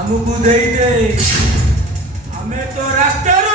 ଆମକୁ ଦେଇଦେ ଆମେ ତ ରାସ୍ତାର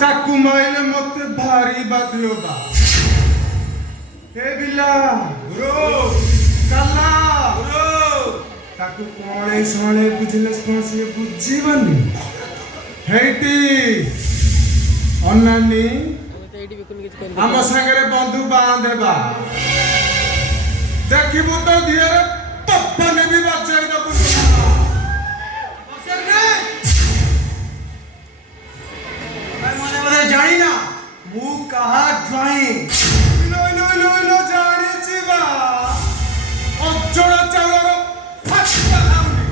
ताकू माइले मते भारी बाधियोबा हे बिला ब्रो कल्ला ब्रो ताकू कोणे साळे बुझले से बुझीबनी हेटी अन्नानी हम संगरे बंधु बांधेबा देखिबो तो धियर पप्पने भी बचाई दबु जानी ना मु कहा ड्राइंग लो जानी जीवा अजोड़ा चावलर फटका लाउनी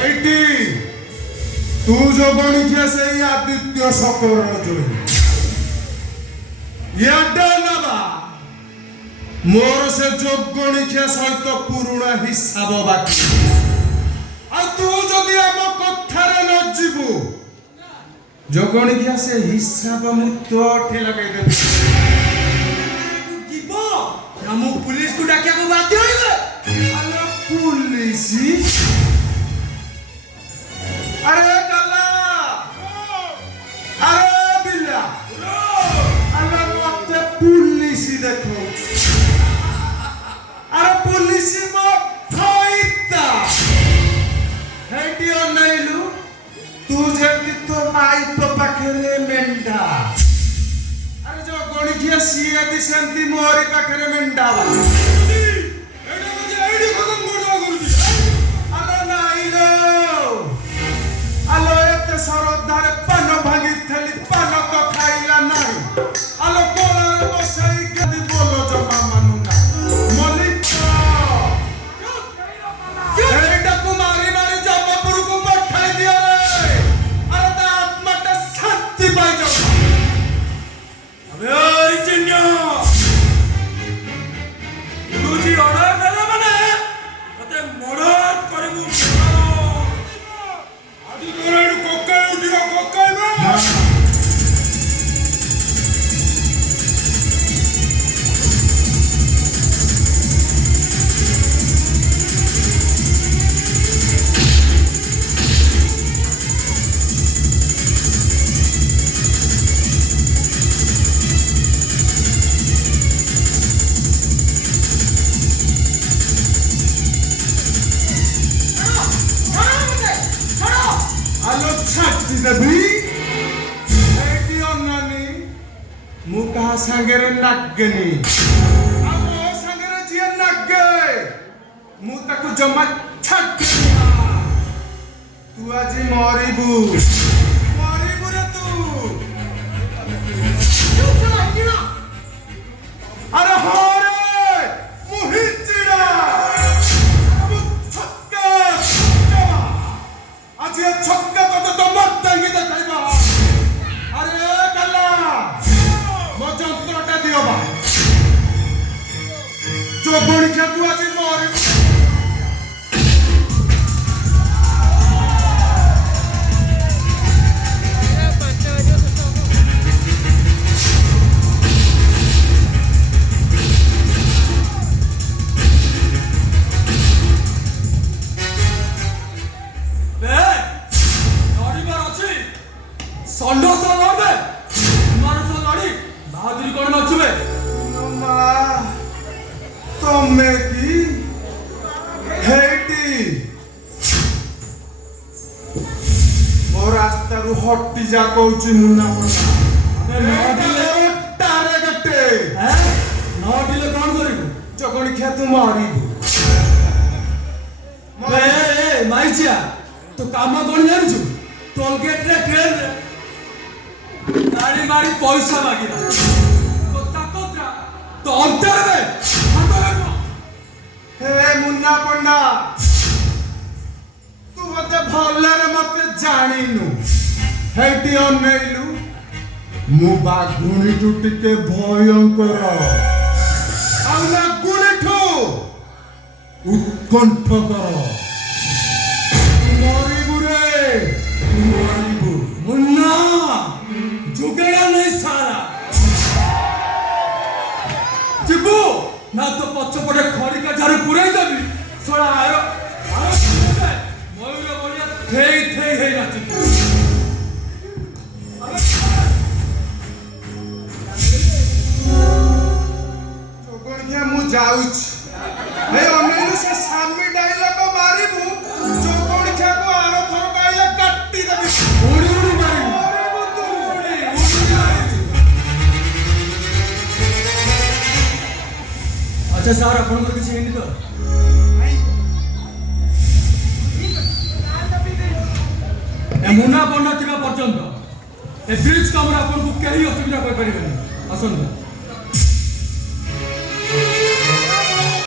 एटी तू जो बनी के से आदित्य शकर जोई याडा नबा मोर से जोगणी के सहित पुरुणा हिसाब बाकी आ तू जदी हम कथारे न जीवु जोगणी क्या से हिसाब मुत्तो ठेला के दे जीवो हमु पुलिस को डाकिया को बाध्य होइले अरे पुलिस अरे कल्ला अरे बिल्ला अरे मते पुलिस देखो अरे पुलिस मो फाइता हेटी नैलू तू जेती तो माई तो पाखरे मेंढा अरे जो गणिया सीए दी सेंती मोरी पाखरे मेंढा बा एडा मुझे आईडी खत्म कर दो गुरुजी अरे नाई लो अलो एते सरदार पान भांगी थली पान तो खाइला नाही अलो कोलारे बसाई गदी बोलो जमा मानु ना मलिक एडा कुमारी मारी जमापुर को पठाई दिया रे अरे ता आत्माटा शांति पाई जाओ अबे ओई चिन्या गुरुजी ऑर्डर देला माने तते मर्डर करबु आदि तोरेड कोकाई उठिया कोकाई बा आलो छाती देबी एटी अन्नानी मु कहा संगरे नागनी आमो संगरे जिया नागे मु ताकू जमा छाती तू आज मरिबू रे तू अरे हो रे मुहिचिड़ा मु छक्का आज ये छक्का तो मत देंगे तो खाइबा अरे कल्ला मो जंत्रटा दियो बा जो बणी के तू आज मोर संडोस लड़बे मानस लड़ी बहादुरी कोन नचबे मा ହଟି ଯା କହୁଛି ମୁନା ଆବେ ନଟିଲେ ଟାରେ ଗଟେ ନଟିଲେ କଣ କରିବୁ? ଜଗଣିଖିଆ ତୁ ମରିବୁ ଏ ମାଇଚିଆ ତୁ କାମ କଣ ଜାଣିଛୁ? ଟୋଲ ଗେଟରେ ଟ୍ରେନରେ ଗାଡ଼ି ମାରି ପଇସା ମାଗିଲା କୋତା ତ ଅନ୍ତରରେ ହେ ମୁନା ପଣ୍ଡା ତୁ ମତେ ଭଲରେ ମତେ ଜାଣିନୁ ହେଇଟି ଅନେଇଲୁ ମୁଁ ବାଘୁଣୀଠୁ ଟିକେ ଭୟଙ୍କର ଆଉ ନାଗୁଣୀଠୁ ଉତ୍କଣ୍ଠକର ମରିବୁ ରେ ମରିବୁ मुन्ना झुकेगा नहीं साला चिब्बू ना तो पछपटे खड़ी का झाड़ू पुराई देबी सोला आरो मयूर बढ़िया थेई थेई हे नाची ଜଗଣିଆ ମୁଁ ଯାଉଛି ଏ ଅନେଇଲୁ ସେ ସାମି ଡାଇଲଗ ମାରିବୁ ଜଗଣିଆକୁ ଆର ଥର ପାଇଲେ କାଟି ଦେବି उड़ी उड़ी मारी ମରିବୁ ତୁ अच्छा सार आपन किसी हेनी तो ए मुन्ना पन्ना थिबा पर्यंत ए ब्रिज कामरा आपन को केही असुविधा कोइ परिबेनी आसंतु